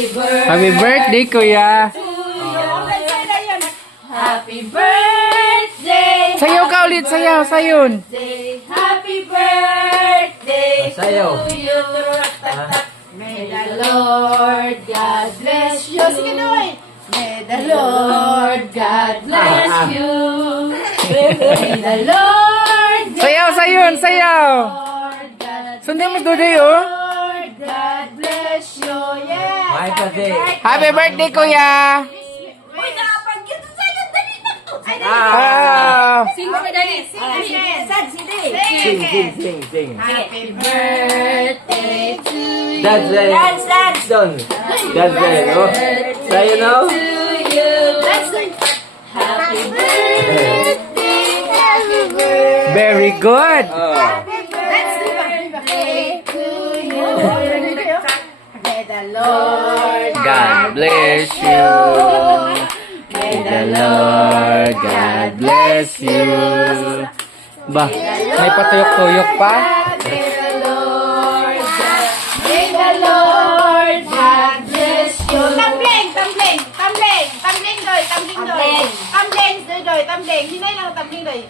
Happy birthday, kuya. Happy birthday. Sayaw ka ulit, sayaw, sayon. Happy birthday Sayaw. to you. May the Lord God bless you. Sige Noy. May the Lord God bless you. May the Lord Sayaw, sayon, sayaw. Sundin mo, Dudoy, oh. Lord God bless you. Yes. Happy birthday. Happy birthday, kuya. Uy, nakapag-gito sa'yo. Dali na to. Ay, Ah. Sing mo dali. Sing. Sing. Happy birthday to you. Dance. Done. Dance. Oh. Sayo now. To you. Happy birthday. Happy birthday. Very good. Happy birthday to you. May the Lord God bless you. May the Lord God bless you. Ba, may patuyok-tuyok pa? May the Lord God bless you. Tumbling. Hinay lang tumbling doy.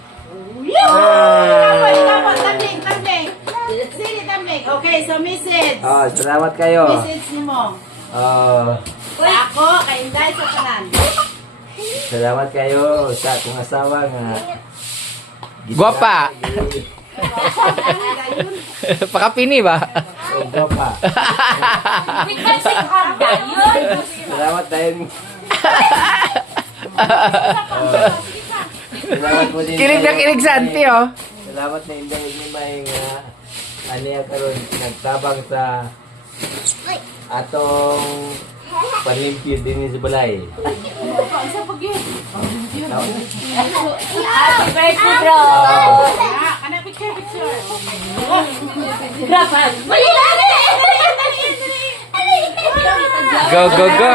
Sini tumbling. Okay, so message. Oh, salamat kayo. Message ni mo. Sa ako, kay Inday sa kanan. Salamat kayo sa akong asawa nga. Guwapa. Pakapini ba? Oh, guwapa. Salamat din. Salamat po din. Kilig na kilig sa auntie, oh. Salamat na hindi ni May nga aniya karon nagtabang sa atong panlimpyo din sa balay. Happy birthday, bro. Ano picture? Grapas. Go, go, go.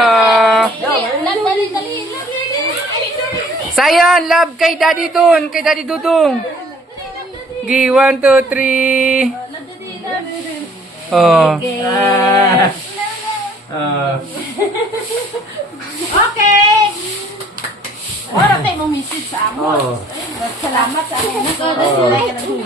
Sayan, love kay Daddy Dun, kay Daddy Dudung. Gi, 1, 2, 3. Oh. Okay. Ora tayo mong message sa amo. Oh. Salamat sa amo. Nagkada sila ka ng